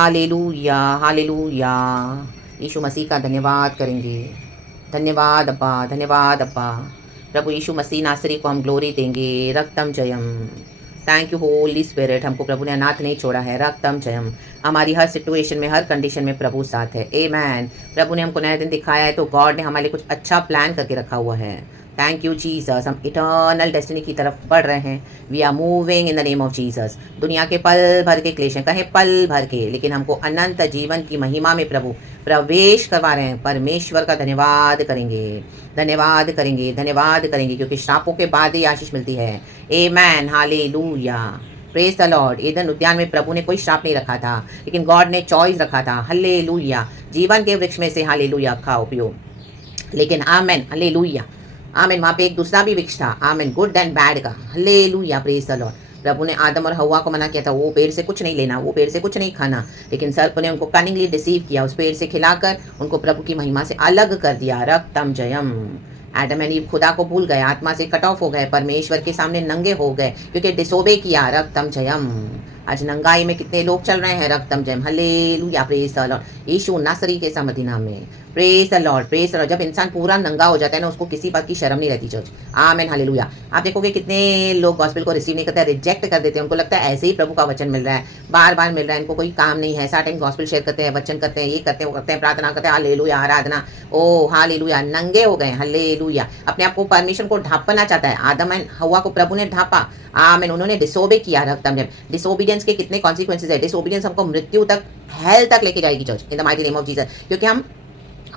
Hallelujah, hallelujah. यीशु मसीह का धन्यवाद करेंगे। धन्यवाद अब्बा, धन्यवाद अब्बा। प्रभु यीशु मसीह नासरी को हम ग्लोरी देंगे। रक्तम Jayam. Thank you Holy spirit, हमको प्रभु ने अनाथ नहीं छोड़ा है। रक्तम जयम। हमारी हर सिचुएशन में, हर कंडीशन में प्रभु साथ है। आमेन। प्रभु ने हमको नया दिन दिखाया है तो गॉड ने हमारे लिए कुछ अच्छा प्लान करके रखा हुआ है। Thank you Jesus. हम इटर्नल डेस्टिनी की तरफ बढ़ रहे हैं। We are moving in the name of Jesus. दुनिया के पल भर के क्लेश हैं, कहें पल भर के, लेकिन हमको अनंत जीवन की महिमा में प्रभु प्रवेश करवा रहे हैं। परमेश्वर का धन्यवाद करेंगे, धन्यवाद करेंगे, धन्यवाद करेंगे, क्योंकि श्रापों के बाद ही आशीष मिलती है। Amen, hallelujah. Praise the lord. Eden उद्यान में प्रभु ने कोई श्राप नहीं रखा था, लेकिन गॉड ने चॉइस रखा था। हालेलुया। जीवन के वृक्ष में से हालेलुया खाओ पियो, लेकिन आमेन, हालेलुया, आमेन, वहाँ पे एक दूसरा भी वृक्ष था, आमेन, गुड एंड बैड का। Hallelujah, praise the lord. प्रभु ने आदम और हवा को मना किया था, वो पेड़ से कुछ नहीं लेना, वो पेड़ से कुछ नहीं खाना, लेकिन सर्प ने उनको कनिंगली डिसीव किया, उस पेड़ से खिलाकर उनको प्रभु की महिमा से अलग कर दिया। रक्तम जयम। एडम एंड ईव खुदा को भूल गए, आत्मा से कट ऑफ हो गए, परमेश्वर के सामने नंगे हो गए, क्योंकि डिसोबे किया। रक्तम जयम। आज नंगाई में कितने लोग चल रहे हैं। रक्तम जयम। Hallelujah, praise the lord. यीशु नासरी के समर्थी नाम में praise the lord, praise the lord. जब इंसान पूरा नंगा हो जाता है ना, उसको किसी बात की शर्म नहीं रहती चर्च। आमेन, हालेलुया। आप देखोगे कितने लोग गॉस्पेल को रिसीव नहीं करते, रिजेक्ट कर देते हैं। उनको लगता है ऐसे ही प्रभु का वचन मिल रहा है, बार बार मिल रहा है, इनको कोई काम नहीं है। सारा टाइम गॉस्पेल शेयर करते हैं, वचन करते हैं, ये करते हैं, वो करते हैं, प्रार्थना करते हैं, हालेलुया, आराधना। ओ हालेलुया, नंगे हो गए। हालेलुया। अपने आप को परमिशन को ढांपना चाहता है। आदम एंड हवा को प्रभु ने ढांपा, आमेन, उन्होंने डिसोबे किया। रक्तम जयम। डिसोबीडियंस के कितने कॉन्सिक्वेंसेस है। डिसोबीडियंस हमको मृत्यु तक, हेल तक लेके जाएगी church, in the mighty name of Jesus, क्योंकि हम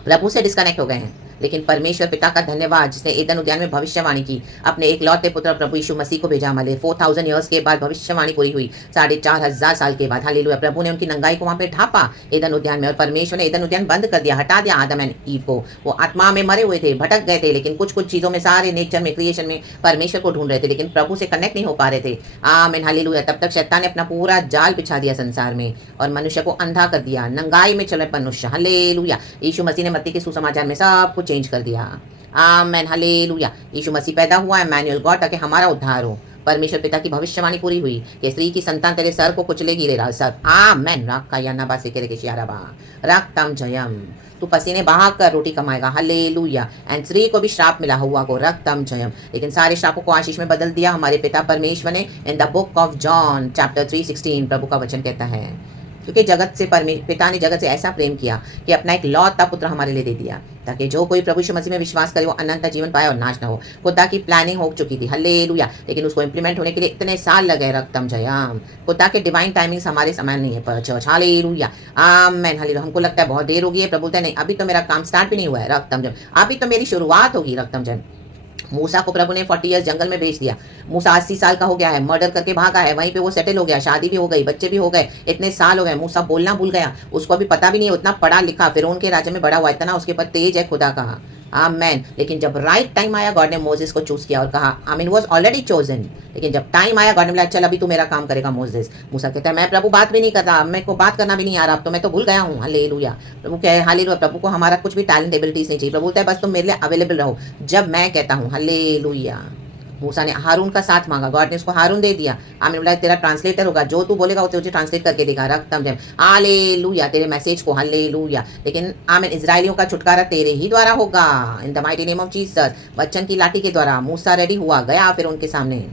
प्रभु से डिस्कनेक्ट हो गए हैं। लेकिन परमेश्वर पिता का धन्यवाद, जिसने ईदन उद्यान में भविष्यवाणी की, अपने एक लौते पुत्र प्रभु यीशु मसीह को भेजा हमारे 4000 ईयर्स के बाद भविष्यवाणी पूरी हुई, 4500 साल के बाद। हालेलुया। प्रभु ने उनकी नंगाई को वहां पे ढापा ईदन उद्यान में, और परमेश्वर ने ईदन उद्यान बंद कर दिया, हटा दिया आदम एंड ईव को। वो आत्मा में मरे हुए थे, भटक गए थे, लेकिन कुछ कुछ चीजों में, सारे नेचर में, क्रिएशन में परमेश्वर को ढूंढ रहे थे, लेकिन प्रभु से कनेक्ट नहीं हो पा रहे थे। आमीन, हालेलुया। तब तक शैतान ने अपना पूरा जाल बिछा दिया संसार में और मनुष्य को अंधा कर दिया, नंगाई में चले मनुष्य। हालेलुया। यीशु मसीह ने मत्ती के सुसमाचार में सब कुछ चेंज कर दिया। आमेन, हालेलुया। यीशु मसीह पैदा हुआ है, मैनुअल गॉड, ताकि हमारा उद्धार हो। परमेश्वर पिता की भविष्यवाणी पूरी हुई कि स्त्री की संतान तेरे सर को कुचलेगी रे सर। आमेन। राख का या नबा से के रे शियाराबा। रक्तम जयम। तू पसीने बहा कर रोटी कमाएगा। हालेलुया। एंड स्त्री को भी श्राप मिला, हुआ को। रक्तम जयम। लेकिन सारे श्रापों को आशीष में बदल दिया हमारे पिता परमेश्वर ने। In the book of John chapter 3:16 प्रभु का वचन कहता है, क्योंकि जगत से पिता ने जगत से ऐसा प्रेम किया कि अपना एक लौता पुत्र हमारे लिए दे दिया, ताकि जो कोई प्रभु यीशु मसीह में विश्वास करे वो अनंत जीवन पाए और नाश ना हो। खुदा की प्लानिंग हो चुकी थी, हालेलुया, लेकिन उसको इंप्लीमेंट होने के लिए इतने साल लगे। रक्तम जयम। खुदा के डिवाइन टाइमिंग्स हमारे समान नहीं है पर चर्च। हालेलुया, आमेन, हालेलुया। हमको लगता है बहुत देर होगी है, प्रभु बोलता है नहीं, अभी तो मेरा काम स्टार्ट भी नहीं हुआ है। रक्तम जयम। अभी तो मेरी शुरुआत होगी। रक्तम जयम। मूसा को प्रभु ने 40 ईयर्स जंगल में भेज दिया। मूसा 80 साल का हो गया है, मर्डर करके भागा है, वहीं पे वो सेटल हो गया, शादी भी हो गई, बच्चे भी हो गए, इतने साल हो गए। मूसा बोलना भूल गया, उसको अभी पता भी नहीं, उतना पढ़ा लिखा, फिरौन के राज्य में बड़ा हुआ, इतना उसके ऊपर तेज है खुदा का। आमेन। लेकिन जब राइट टाइम आया, गॉड ने मोसेस को चूज किया और कहा, I mean was already chosen, लेकिन जब टाइम आया, गॉड ने बोला चल अभी तू मेरा काम करेगा मोसेस। मूसा कहता है मैं प्रभु बात भी नहीं करता, मेरे को बात करना भी नहीं आ रहा, अब तो मैं तो भूल गया हूँ। हालेलुया। प्रभु कहे हालेलुया। प्रभु को हमारा कुछ भी टैलेंट एबिलिटीज नहीं चाहिए। प्रभु बोलता है बस तुम मेरे लिए अवेलेबल रहो जब मैं कहता हूँ। हालेलुया। मूसा ने हारून का साथ मांगा, गॉड ने उसको हारून दे दिया। आमीन। बोला तेरा ट्रांसलेटर होगा, जो तू बोलेगा वो तुझे ट्रांसलेट करके देगा। रक्तम जयम। हालेलुया। तेरे मैसेज को, हालेलुया। लेकिन आमीन, इजराइलियों का छुटकारा तेरे ही द्वारा होगा, इन the mighty name of Jesus. Bachchan की लाठी के द्वारा मूसा रेडी हुआ, गया फिर उनके सामने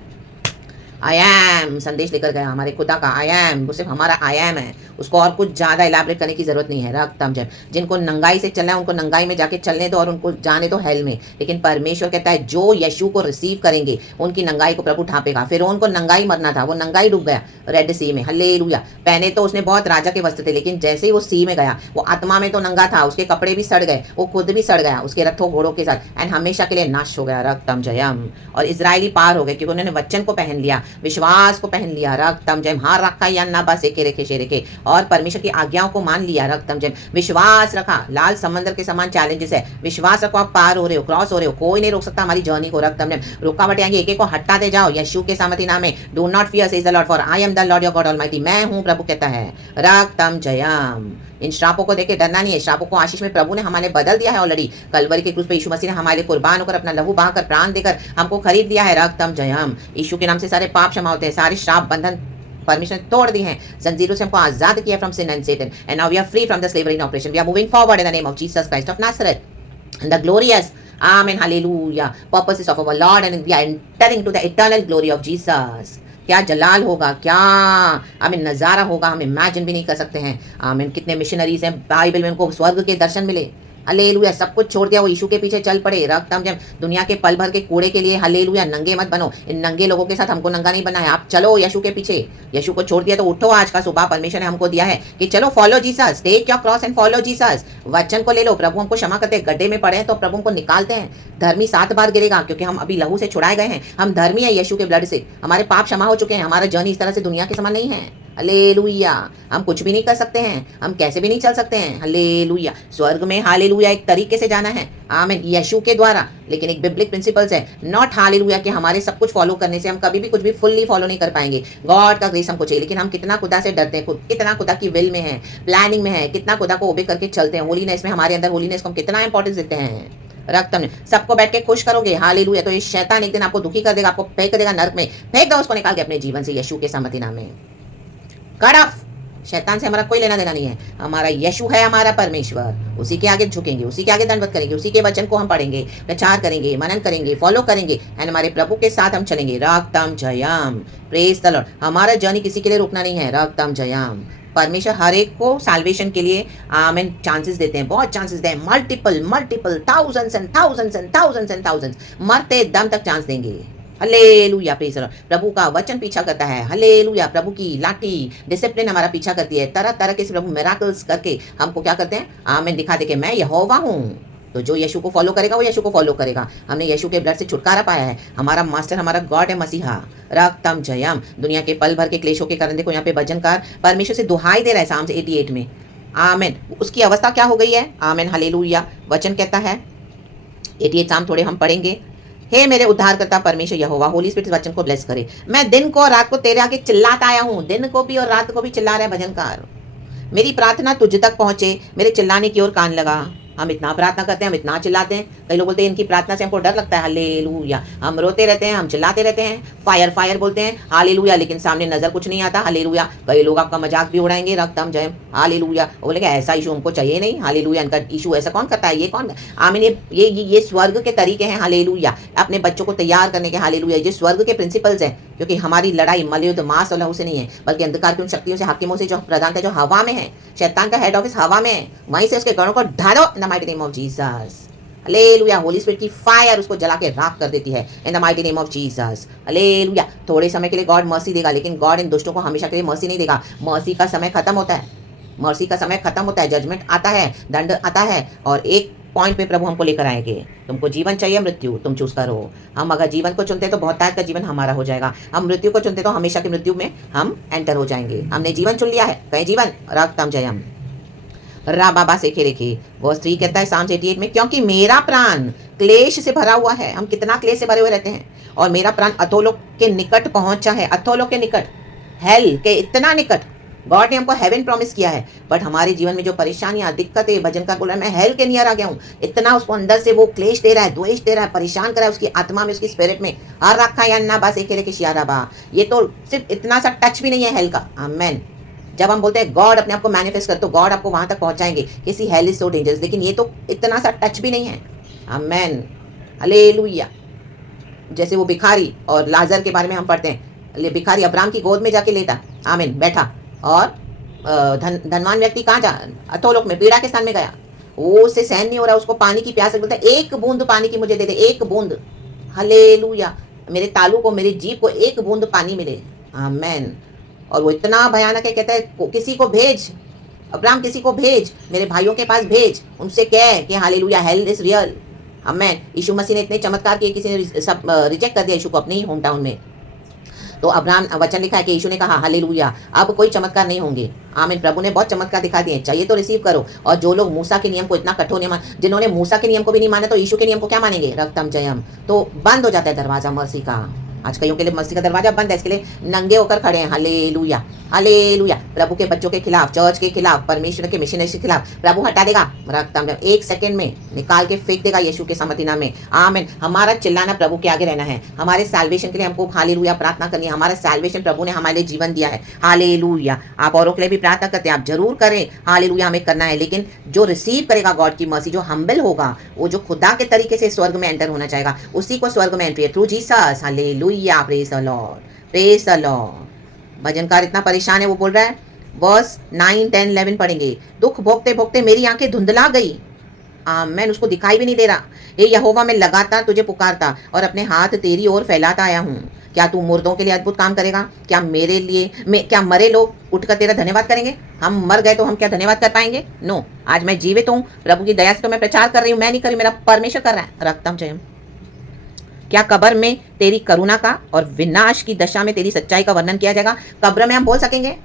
आई एम संदेश लेकर गया हमारे खुदा का। आई एम, वो सिर्फ हमारा आई एम है, उसको और कुछ ज़्यादा इलाबरेट करने की जरूरत नहीं है। रक्तम जयम। जिनको नंगाई से चलना है उनको नंगाई में जाके चलने दो और उनको जाने दो हेल में, लेकिन परमेश्वर कहता है जो यीशु को रिसीव करेंगे उनकी नंगाई को प्रभु ढांपेगा। फिर उनको नंगाई मरना था, वो नंगाई डूब गया रेड सी में। हालेलुया। पहने तो उसने बहुत राजा के वस्त्र थे, लेकिन जैसे ही वो सी में गया, वो आत्मा में तो नंगा था, उसके कपड़े भी सड़ गए, वो खुद भी सड़ गया उसके रथों घोड़ों के साथ, एंड हमेशा के लिए नाश हो गया। रक्तम जयम। और इजरायली पार हो गए, क्योंकि उन्होंने वचन को पहन लिया, विश्वास को पहन लिया। रक्तम जयम। हार रखा या ना बस एके रेखे शेरेखे, और परमेश्वर की आज्ञाओं को मान लिया। रक्तम जयम। विश्वास रखा। लाल समंदर के समान चैलेंजेस है, विश्वास रखो, आप पार हो रहे हो, क्रॉस हो रहे हो, कोई नहीं रोक सकता हमारी जर्नी को। रक्तम जयम। रुकावटें आएंगी, एक एक को हटाते जाओ यीशु के सामर्थी नाम में। Do not fear says the Lord, for I am the Lord your God almighty. मैं हूं, प्रभु कहता है। रक्तम जयम। इन श्रापों को देखे डरना नहीं है, श्रापों को आशीष में प्रभु ने हमारे बदल दिया है ऑलरेडी। कलवरी के क्रूस पे यीशु मसीह ने हमारे कुर्बान होकर अपना लहू बहाकर प्राण देकर हमको खरीद लिया है। रक्तम जयम। यीशु के नाम से सारे पाप क्षमा होते हैं, सारे श्राप बंधन परमेश्वर ने तोड़ दी हैं, जंजीरों से हमको आजाद किया from sin and Satan, and now we are free from the slavery in oppression, we are moving forward in the name of Jesus Christ of Nazareth, the glorious, amen, hallelujah, purposes of our Lord, and we are entering to the eternal glory of Jesus. क्या जलाल होगा, क्या आमीन नज़ारा होगा, हम imagine भी नहीं कर सकते हैं। आमीन, कितने मिशनरीज हैं बाइबल में, उनको स्वर्ग के दर्शन मिले। हालेलुया, सब कुछ छोड़ दिया, वो यीशु के पीछे चल पड़े। रक्तम जब दुनिया के पल भर के कूड़े के लिए, हालेलुया, नंगे मत बनो। इन नंगे लोगों के साथ हमको नंगा नहीं बनना है। आप चलो यीशु के पीछे। यीशु को छोड़ दिया तो उठो, आज का सुबह परमेश्वर ने हमको दिया है कि चलो follow Jesus, take your cross and follow Jesus. वचन को ले लो, प्रभु हमको क्षमा करते हैं। गड्ढे में पड़े हैं तो प्रभु हमको निकालते हैं। धर्मी 7 बार गिरेगा, क्योंकि हम अभी लहू से छुड़ाए गए हैं। हम धर्मी है यीशु के ब्लड से, हमारे पाप क्षमा हो चुके हैं। हमारा जर्नी इस तरह से दुनिया के समान नहीं है। हालेलुया, हम कुछ भी नहीं कर सकते हैं, हम कैसे भी नहीं चल सकते हैं। हालेलुया, स्वर्ग में हालेलुया एक तरीके से जाना है, आमीन, यीशु के द्वारा। लेकिन एक बिब्लिक प्रिंसिपल्स है, नॉट हालेलुया कि हमारे सब कुछ फॉलो करने से हम कभी भी कुछ भी फुल्ली फॉलो नहीं कर पाएंगे। गॉड का ग्रेस हमको चाहिए, लेकिन हम कितना खुदा से डरते हैं, खुद कितना खुदा की विल में है, प्लानिंग में है, कितना खुदा को ओबे करके चलते हैं। होलीनेस में, हमारे अंदर होलीनेस को हम कितना इंपॉर्टेंस देते हैं। रक्तम सबको बैठ के खुश करोगे, हालेलुया, तो ये शैतान एक दिन आपको दुखी कर देगा, आपको फेंक देगा नर्क में। फेंक दो उसको निकाल के अपने जीवन से, यीशु के सामर्थ्य नाम में। कट ऑफ, शैतान से हमारा कोई लेना देना नहीं है। हमारा यीशु है हमारा परमेश्वर, उसी के आगे झुकेंगे, उसी के आगे दंडवत करेंगे, उसी के वचन को हम पढ़ेंगे, प्रचार करेंगे, मनन करेंगे, फॉलो करेंगे, एंड हमारे प्रभु के साथ हम चलेंगे। रक्तम जयम, प्रेज द लॉर्ड। हमारा जर्नी किसी के लिए रुकना नहीं है। रक्तम जयम, परमेश्वर हर एक को साल्वेशन के लिए आमीन चांसेस देते हैं, बहुत चांसेस दें, multiple multiple, thousands and thousands and thousands and thousands, मरते दम तक चांस देंगे। Hallelujah, praise the lord. प्रभु का वचन पीछा करता है। हालेलुया, प्रभु की लाठी डिसिप्लिन हमारा पीछा करती है। तरह तरह के प्रभु मिराकल्स करके हमको क्या करते हैं, आमीन, दिखा दे के मैं यहोवा हूँ। तो जो यीशु को फॉलो करेगा वो यीशु को फॉलो करेगा। हमने यीशु के ब्लड से छुटकारा पाया है। हमारा मास्टर, हमारा गॉड है मसीहा। रक्तम जयम। दुनिया के पल भर के क्लेशों के कारण देखो यहाँ पे भजनकार परमेश्वर से दुहाई दे रहा है साम्स 88 में। आमीन, उसकी अवस्था क्या हो गई है। आमीन, हालेलुया। वचन कहता है 88 साम थोड़े हम पढ़ेंगे। हे मेरे उद्धार करता परमेश्वर यहोवा, होली स्पिरिट वचन को ब्लेस करे। मैं दिन को और रात को तेरे आगे चिल्लाता आया हूँ। दिन को भी और रात को भी चिल्ला रहा है भजनकार। मेरी प्रार्थना तुझ तक पहुंचे, मेरे चिल्लाने की ओर कान लगा। हम इतना प्रार्थना करते हैं, हम इतना चिल्लाते हैं। कई लोग बोलते हैं इनकी प्रार्थना से हमको डर लगता है। हालेलुया, हम रोते रहते हैं, हम चिल्लाते रहते हैं, फायर फायर बोलते हैं। हालेलुया, लेकिन सामने नजर कुछ नहीं आता। हालेलुया, कई लोग आपका मजाक भी उड़ाएंगे। रक्तम जयम, हालेलुया, बोलेंगे ऐसा इशू हमको चाहिए नहीं। हालेलुया, इनका इशू ऐसा कौन करता है, ये कौन। आमीन, ये स्वर्ग के तरीके हैं। हालेलुया, अपने बच्चों को तैयार करने के। हालेलुया, ये स्वर्ग के प्रिंसिपल्स हैं, क्योंकि हमारी लड़ाई मलयुद्ध मांस और लहू से नहीं है, बल्कि अंधकार की उन शक्तियों से, हाकिमों से, जो प्रधान है, जो हवा में है। शैतान का हेड ऑफिस हवा में है, वहीं से उसके गणों को ढालो in the mighty name of Jesus. Hallelujah, holy spirit की फायर उसको जला के राख कर देती है in the mighty name of Jesus. Hallelujah, थोड़े समय के लिए गॉड मर्सी देगा, लेकिन गॉड इन दुष्टों को हमेशा के लिए मर्सी नहीं देगा। मर्सी का समय खत्म होता है, मर्सी का समय खत्म होता है, जजमेंट आता है, दंड आता है, और एक पॉइंट पे प्रभु हमको लेकर आएंगे। तुमको जीवन चाहिए, मृत्यु, तुम चूज करो। हम अगर जीवन को चुनते तो बहुतायत का जीवन हमारा हो जाएगा। हम मृत्यु को चुनते तो हमेशा की मृत्यु में हम एंटर हो जाएंगे। हमने जीवन चुन लिया है, कहे जीवन। रक्तम जयम, रा बाबा से खेरे वर्स 3 कहता है साम्स 88 में, क्योंकि मेरा प्राण क्लेश से भरा हुआ है। हम कितना क्लेश से भरे हुए रहते हैं। और मेरा प्राण अधोलोक के निकट पहुंचा है। अधोलोक के निकट, हेल के इतना निकट। गॉड ने हमको हेवन प्रॉमिस किया है, बट हमारे जीवन में जो परेशानियां, दिक्कतें, भजन का बोल रहा है मैं हेल के नियर आ गया हूँ। इतना उसको अंदर से वो क्लेश दे रहा है, द्वेष दे रहा है, परेशान कर रहा है उसकी आत्मा में, उसकी स्पिरिट में। हर रखा या ना बस एक के शियारा बा। ये तो सिर्फ इतना सा टच भी नहीं है हेल का। आमेन। जब हम बोलते हैं गॉड अपने आप को मैनिफेस्ट कर, तो गॉड आपको वहां तक पहुंचाएंगे। किसी हेल इज सो डेंजरस, लेकिन ये तो इतना सा टच भी नहीं है। Amen, hallelujah. जैसे वो भिखारी और लाजर के बारे में हम पढ़ते हैं। भिखारी अब्राहम की गोद में जाके लेटा, आमीन, बैठा, और धनवान व्यक्ति कहाँ जा, अधोलोक में, पीड़ा के स्थान में गया। वो उससे सहन नहीं हो रहा, उसको पानी की प्यास, बोलता है एक बूंद पानी की मुझे दे दे, एक बूंद। हालेलुया, मेरे तालू को, मेरी जीभ को एक बूंद पानी मिले। आमेन। और वो इतना भयानक है, कहता है किसी को भेज, अब्राहम किसी को भेज, मेरे भाइयों के पास भेज, उनसे कह कि हालेलुया हेल इज रियल। आमेन। यीशु मसीह ने इतने चमत्कार किए, किसी ने सब रिजेक्ट कर दिया यीशु को अपने ही होम टाउन में। तो अब्राहम, वचन लिखा है कि यीशु ने कहा हालेलुया अब कोई चमत्कार नहीं होंगे। आमीन। प्रभु ने बहुत चमत्कार दिखा दिए, चाहिए तो रिसीव करो। और जो लोग मूसा के नियम को इतना कठोर नहीं मान, जिन्होंने मूसा के नियम को भी नहीं माना, तो यीशु के नियम को क्या मानेंगे। रक्तम जयम। तो बंद हो जाता है दरवाजा मर्सी का। आज कईयों के लिए मस्ती का दरवाजा बंद है, इसके लिए नंगे होकर खड़े हैं। Hallelujah, hallelujah. प्रभु के बच्चों के खिलाफ, चर्च के खिलाफ, परमेश्वर के मिशनरी के खिलाफ प्रभु हटा देगा। रखता हूं, 1 सेकंड में निकाल के फेंक देगा यीशु के समर्थी नाम में। आमीन। हमारा चिल्लाना प्रभु के आगे रहना है। हमारे सैल्वेशन के लिए हमको हालेलुया प्रार्थना करनी है। हमारा सैल्वेशन प्रभु ने हमारे लिए जीवन दिया है। हालेलुया। आप औरों के लिए भी प्रार्थना करते हैं, आप जरूर करें। हालेलुया, हमें करना है। लेकिन जो रिसीव करेगा गॉड की मर्सी, जो हम्बल होगा, वो जो खुदा के तरीके से स्वर्ग में एंटर होना चाहेगा, उसी को स्वर्ग में एंट्री है through Jesus. Hallelujah, praise the lord, praise the lord. भजनकार इतना परेशान है, वो बोल रहा है, वर्स 9, 10, 11 पढ़ेंगे। दुख भोगते भोगते मेरी आंखें धुंधला गई। मैं उसको दिखाई भी नहीं दे रहा। हे यहोवा, मैं लगातार तुझे पुकारता और अपने हाथ तेरी ओर फैलाता आया हूँ। क्या तू मुर्दों के लिए अद्भुत काम करेगा? क्या मेरे लिए क्या मरे लोग उठकर तेरा धन्यवाद करेंगे? हम मर गए तो हम क्या धन्यवाद कर पाएंगे? नो। आज मैं जीवित हूँ, प्रभु की दया से तो मैं प्रचार कर रही हूँ, मैं नहीं कर रही, मेरा परमेश्वर कर रहा है। रक्तम जयम। क्या कब्र में तेरी करुणा का और विनाश की दशा में तेरी सच्चाई का वर्णन किया जाएगा? कब्र में हम बोल सकेंगे,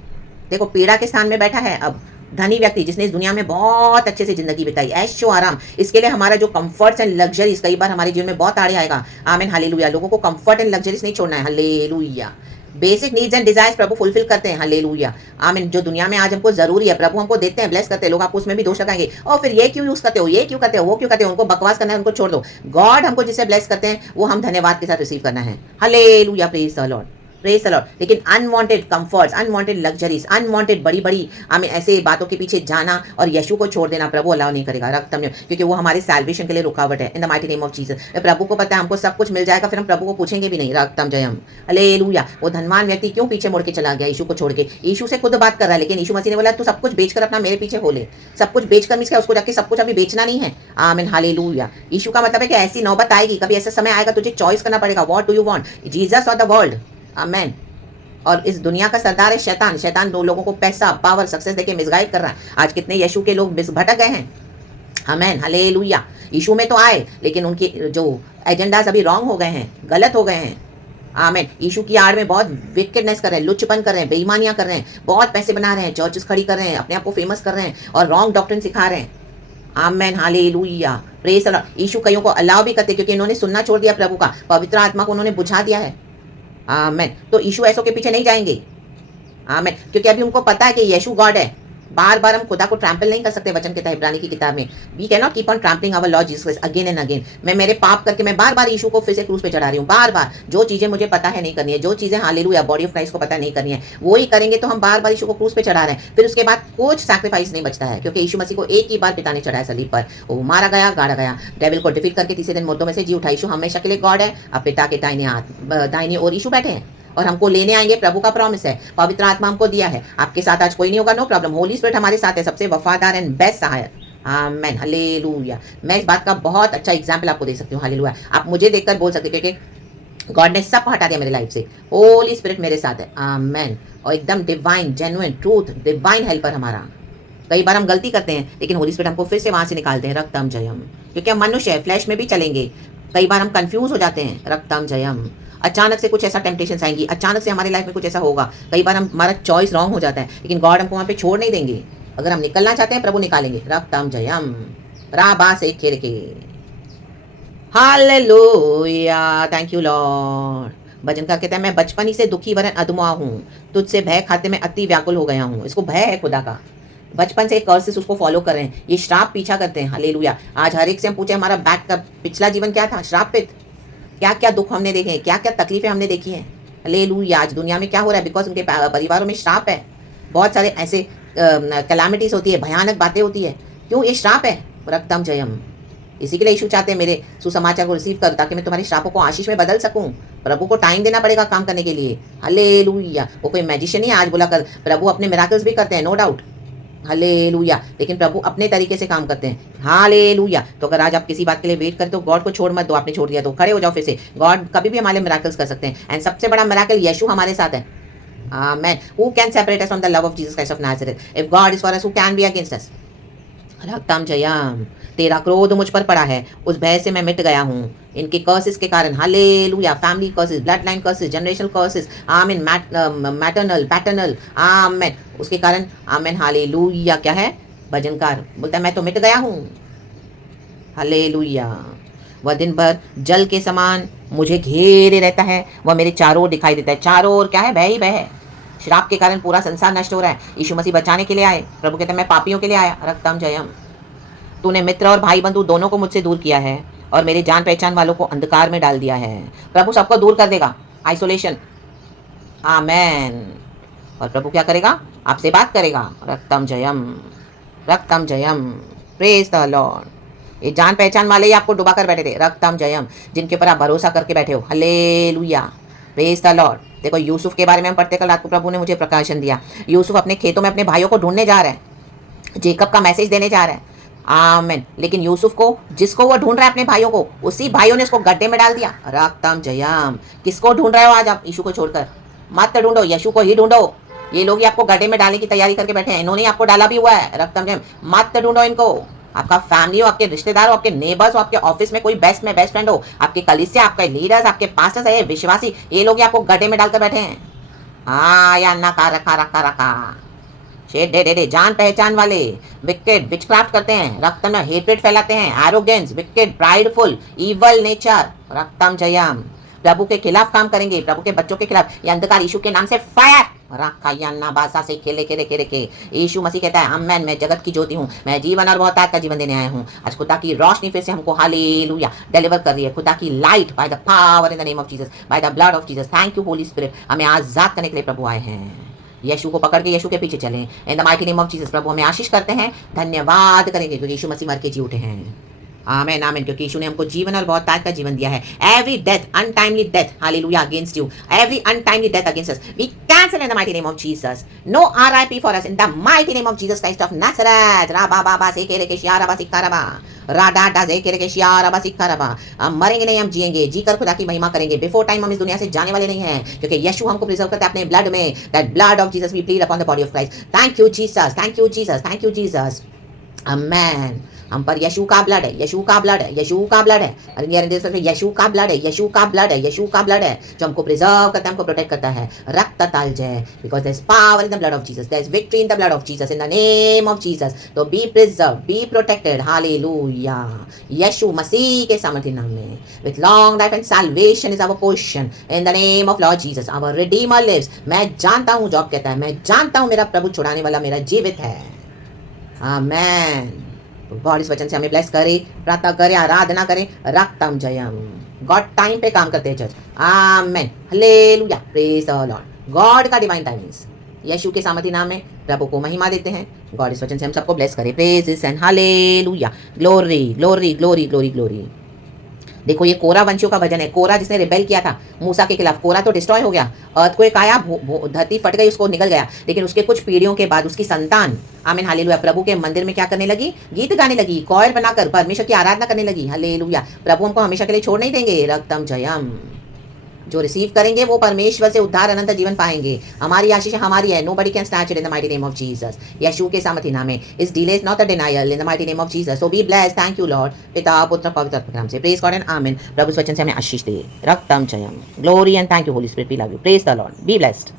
देखो पीड़ा के स्थान में बैठा है अब धनी व्यक्ति, जिसने इस दुनिया में बहुत अच्छे से जिंदगी बिताई, ऐशो आराम। इसके लिए हमारा जो कंफर्ट्स एंड लग्जरीज कई बार हमारे जीवन में बहुत आड़े आएगा। आमीन, हालेलुया। लोगों को कंफर्ट एंड लग्जरीज नहीं छोड़ना है। Hallelujah. Basic needs and desires Prabhu fulfil करते हैं। हालेलुया, आमीन। जो दुनिया में आज हमको जरूरी है, प्रभु हमको देते हैं, ब्लेस करते हैं। लोग आपको उसमें भी दोष लगाएंगे, और फिर ये क्यों यूज करते हो, ये क्यों करते हो, वो क्यों करते हो। उनको बकवास करना है, उनको छोड़ दो। गॉड हमको जिसे ब्लेस करते हैं वो हम धन्यवाद के साथ रिसीव करना है। Hallelujah, praise the lord, praise the lord. लेकिन unwanted comforts, unwanted luxuries, unwanted बड़ी बड़ी हमें ऐसे बातों के पीछे जाना और यीशु को छोड़ देना प्रभु अलाउ नहीं करेगा। रक्तम, क्योंकि वो हमारे सैल्वेशन के लिए रुकावट है। In the mighty name of Jesus. प्रभु को पता है हमको सब कुछ मिल जाएगा, फिर हम प्रभु को पूछेंगे भी नहीं। रक्तम जयम, हालेलुया। वो धनवान व्यक्ति क्यों पीछे मुड़ के चला गया यीशु को छोड़ के? यीशु से खुद बात कर रहा है, लेकिन यीशु मसीह ने बोला तू सब कुछ बेचकर अपना मेरे पीछे हो ले। सब कुछ बेचकर मींस क्या, उसको जाके सब कुछ अभी बेचना नहीं है। आमीन, हालेलुया। यीशु का मतलब है कि ऐसी नौबत आएगी, कभी ऐसा समय आएगा तुझे चॉइस करना पड़ेगा, what do you want, Jesus और द वर्ल्ड। आमीन। और इस दुनिया का सरदार है शैतान। शैतान दो लोगों को पैसा, पावर, सक्सेस देके मिसगाइड कर रहा है। आज कितने यीशु के लोग भटक गए हैं। आमीन, हालेलुया। यीशु में तो आए, लेकिन उनके जो एजेंडाज अभी रॉन्ग हो गए हैं, गलत हो गए हैं। आमीन। यीशु की आड़ में बहुत विकेडनेस कर रहे हैं, लुच्चपन कर रहे हैं, बेईमानियां कर रहे हैं, बहुत पैसे बना रहे हैं, चर्चेस खड़ी कर रहे हैं, अपने आप को फेमस कर रहे हैं और रॉन्ग डॉक्ट्रिन सिखा रहे हैं। आमीन, हालेलुया, प्रेज द लॉर्ड। यीशु कईयों को अलाउ भी करते, क्योंकि इन्होंने सुनना छोड़ दिया प्रभु का, पवित्र आत्मा को उन्होंने बुझा दिया है। आमीन। तो यीशु ऐसों के पीछे नहीं जाएंगे। आमीन, क्योंकि अभी उनको पता है कि यीशु गॉड है। बार बार हम खुदा को ट्रैम्पल नहीं कर सकते। वचन कहता है इब्रानी की किताब में, we can not keep on trampling our Lord Jesus again and again. मैं मेरे पाप करके मैं बार बार यीशु को फिर से क्रूस पे चढ़ा रही हूँ। बार बार जो चीजें मुझे पता है नहीं करनी है, जो चीजें हालेलुया बॉडी ऑफ क्राइस्ट को पता नहीं करनी है, वो ही करेंगे। तो हम बार बार यीशु को क्रूस पे चढ़ा रहे हैं, फिर उसके बाद कुछ सैक्रिफाइस नहीं बचता है, क्योंकि यीशु मसीह को एक ही बार पिता ने चढ़ाया सलीब पर, वो मारा गया, गाड़ा गया, डेविल को डिफीट करके तीसरे दिन मुर्दों में से जी उठा। यीशु हमेशा के लिए गॉड है। अब पिता के दाहिने ओर यीशु बैठे हैं और हमको लेने आएंगे। प्रभु का प्रॉमिस है, पवित्र आत्मा हमको दिया है। आपके साथ आज कोई नहीं होगा, नो प्रॉब्लम। होली स्पिरिट हमारे साथ है, सबसे वफादार एंड बेस्ट सहायक। आमीन, हालेलुया। मैं इस बात का बहुत अच्छा एग्जाम्पल आपको दे सकती हूँ। हालेलुया। आप मुझे देखकर बोल सकते, क्योंकि गॉड ने सब हटा दिया मेरे लाइफ से। होली स्पिरिट मेरे साथ है। आमीन। और एकदम divine, genuine, truth, divine helper हमारा। कई बार हम गलती करते हैं, लेकिन होली स्पिरिट हमको फिर से वहां से निकालते हैं। रक्तम जयम, क्योंकि हम मनुष्य है, फ्लैश में भी चलेंगे। कई बार हम कंफ्यूज हो जाते हैं। रक्तम जयम। अचानक से कुछ ऐसा टेम्पटेशन आएंगी, अचानक से हमारी लाइफ में कुछ ऐसा होगा। कई बार हमारा चॉइस रॉन्ग हो जाता है, लेकिन गॉड हमको वहां पे छोड़ नहीं देंगे। अगर हम निकलना चाहते हैं, प्रभु निकालेंगे। रक्तम जयम, राबा से खेल के। Hallelujah, thank you lord. भजन का कहता है, मैं बचपन ही से दुखी वरन अधमुआ हूँ, तुझसे भय खाते में अति व्याकुल हो गया हूँ। इसको भय है खुदा का। बचपन से कर्सेस उसको फॉलो कर रहे हैं, ये श्राप पीछा करते हैं। हालेलुया। आज हर एक से हम पूछे हमारा बैक का पिछला जीवन क्या था, श्रापित। क्या क्या दुख हमने देखे हैं, क्या क्या तकलीफें हमने देखी हैं। हालेलुया। आज दुनिया में क्या हो रहा है, बिकॉज उनके परिवारों में श्राप है। बहुत सारे ऐसे कैलामिटीज होती है, भयानक बातें होती है। क्यों? ये श्राप है। रक्तम जयम। इसी के लिए यीशु चाहते हैं मेरे सुसमाचार को रिसीव कर, ताकि मैं तुम्हारे श्रापों को आशीष में बदल सकूं। प्रभु को टाइम देना पड़ेगा काम करने के लिए। हालेलुया। वो कोई मैजिशियन नहीं है आज बोला कर। प्रभु अपने मिराकल्स भी करते हैं, नो डाउट। हालेलुया। लेकिन प्रभु अपने तरीके से काम करते हैं। हालेलुया। तो अगर आज आप किसी बात के लिए वेट करते हो, गॉड को छोड़ मत दो। आपने छोड़ दिया तो खड़े हो जाओ फिर से। गॉड कभी भी हमारे मिराकल्स कर सकते हैं, एंड सबसे बड़ा मिराकल यीशु हमारे साथ है। आमेन। Who can separate us from the love of Jesus Christ of Nazareth? If God is for us, who can be against us? रक्तम Jayam. तेरा क्रोध मुझ पर पड़ा है, उस भय से मैं मिट गया हूँ। इनके कर्सेस के कारण। Hallelujah. Family curses, blood line curses, generational curses. Amen. Maternal, paternal. Amen. उसके कारण। आमीन, हालेलुया। क्या है? भजनकार बोलता है मैं तो मिट गया हूँ। हालेलुया। वह दिन भर जल के समान मुझे घेरे रहता है, वह मेरे चारों ओर दिखाई देता है। चारों ओर क्या है? भय ही भय है। श्राप के कारण पूरा संसार नष्ट हो रहा है। यीशु मसीह बचाने के लिए आए। प्रभु कहते हैं मैं पापियों के लिए आया। रक्तम जयम। तूने मित्र और भाई बंधु दोनों को मुझसे दूर किया है और मेरे जान पहचान वालों को अंधकार में डाल दिया है। प्रभु सबको दूर कर देगा, आइसोलेशन। आमेन। और प्रभु क्या करेगा? आपसे बात करेगा। रक्तम जयम, रक्तम जयम। Praise the lord. ये जान पहचान वाले ही आपको डुबा कर बैठे थे। रक्तम जयम, जिनके ऊपर आप भरोसा करके बैठे हो। Hallelujah, praise the Lord. देखो यूसुफ के बारे में हम पढ़ते, कल रात को प्रभु ने मुझे प्रकाशन दिया। यूसुफ अपने खेतों में अपने भाइयों को ढूंढने जा रहा है, जेकब का मैसेज देने जा रहा है। आमीन। लेकिन यूसुफ को, जिसको वो ढूंढ रहा है अपने भाइयों को, उसी भाइयों ने उसको गड्ढे में डाल दिया। रक्तम जयम। किसको ढूंढ रहे हो आज आप? यीशु को छोड़कर मत ढूंढो, यीशु को ही ढूंढो। ये लोग ही आपको गड्ढे में डालने की तैयारी करके बैठे हैं, इन्होंने आपको डाला भी हुआ है। रक्तम जयम। मत ढूंढो इनको। आपका फैमिली हो, आपके रिश्तेदार हो, आपके नेबर्स हो, आपके ऑफिस में कोई बेस्ट फ्रेंड हो, आपके कलीसिया, आपके लीडर्स, आपके पास्टर्स है, विश्वासी, ये लोग आपको गड्ढे में डालकर बैठे हैं। हाँ या ना का रखा रखा रखा। शेड डे डे डे। जान पहचान वाले विकेट विचक्राफ्ट करते हैं, रक्तम में हेट्रेड फैलाते हैं, arrogance, wicked, prideful, evil nature. रक्तम जयम। प्रभु के खिलाफ काम करेंगे, प्रभु के बच्चों के खिलाफ। ये अंधकार यीशु के नाम से फायर। रखा बासा से खेले खेले खेले के। यीशु मसीह कहता है आमेन, मैं जगत की ज्योति हूँ, मैं जीवन और बहुत का जीवन देने आया हूँ। आज खुदा की रोशनी फिर से हमको हालेलुया डिलीवर कर रही है। खुदा की light by the power in the name of Jesus, by the blood of Jesus. Thank you Holy spirit. हमें आजाद करने के लिए प्रभु आए हैं। यीशु को पकड़ के यीशु के पीछे चलें in the mighty name of Jesus. प्रभु हमें आशीष करते हैं, धन्यवाद करेंगे क्योंकि यीशु मसीह मर के जी उठे हैं। आमेन आमेन। क्योंकि यीशु ने हमको जीवन और बहुत ताज का जीवन दिया है। Every death, untimely death, hallelujah, against you, every untimely death against us, we cancel in the mighty name of Jesus. No RIP for us in the mighty name of Jesus Christ of Nazareth. राबा बाबा से केरे के शियारा सिक्कारबा, राडा डा से केरे के शियारा सिक्कारबा। हम मरेंगे नहीं, हम जिएंगे, जीकर खुदा की महिमा करेंगे। बिफोर टाइम हम इस दुनिया से जाने वाले नहीं हैं, क्योंकि यीशु हमको प्रिजर्व करते हैं अपने ब्लड में। That blood of Jesus we plead upon the body of Christ. Thank you Jesus, thank you Jesus, thank you Jesus. Amen. हम पर यीशु का ब्लड है, यीशु का ब्लड है, यीशु का ब्लड है। यीशु का ब्लड है, यीशु का ब्लड है, यीशु का ब्लड है, जो हमको प्रिजर्व करता है, हमको प्रोटेक्ट करता है। रक्त तालजय, because there is power in the blood of Jesus, there is victory in the blood of Jesus, in the name of Jesus. तो be preserve, be protected. Hallelujah. यीशु मसीह के सामर्थ्य नाम में, with long life and salvation is our portion in the name of Lord Jesus. Our redeemer lives. मैं जानता हूँ, जॉब कहता है, मैं जानता हूँ मेरा प्रभु छुड़ाने वाला मेरा जीवित है। आमेन। गॉड इस वचन से हमें ब्लेस करे, प्रार्थना करें, आराधना करें। रक्तम जयम। गॉड टाइम पे काम करते हैं church. Amen, hallelujah, praise the Lord. God का डिवाइन टाइमिंग्स, यीशु के सामर्थ्य नाम में प्रभु को महिमा देते हैं। गॉड इस वचन से हम सबको ब्लेस करे। Praise and hallelujah, glory glory glory glory glory. देखो ये कोरा वंशियों का भजन है। कोरा जिसने रिबेल किया था मूसा के खिलाफ, कोरा तो डिस्ट्रॉय हो गया, अर्थक्वेक आया, धरती फट गई, उसको निकल गया। लेकिन उसके कुछ पीढ़ियों के बाद उसकी संतान, आमीन हालेलुया, प्रभु के मंदिर में क्या करने लगी? गीत गाने लगी, कॉयर बनाकर परमेश्वर की आराधना करने लगी। हालेलुया। प्रभु हमको हमेशा के लिए छोड़ नहीं देंगे। रक्तम जयम। जो रिसीव करेंगे वो परमेश्वर से उद्धार अनंत जीवन पाएंगे। हमारी आशीष हमारी है। Nobody can snatch it in the mighty name of Jesus. यीशु के सामर्थ्य नाम में this delay is not a denial in the mighty name of Jesus. So be blessed. Thank you Lord, पिता पुत्र पवित्र आत्मा के नाम से। प्रेज गॉड एंड आमीन। प्रभु इस वचन से हमें आशीष दे। रक्तम जयम। Glory and thank you Holy Spirit. We love you. Praise the Lord. Be blessed.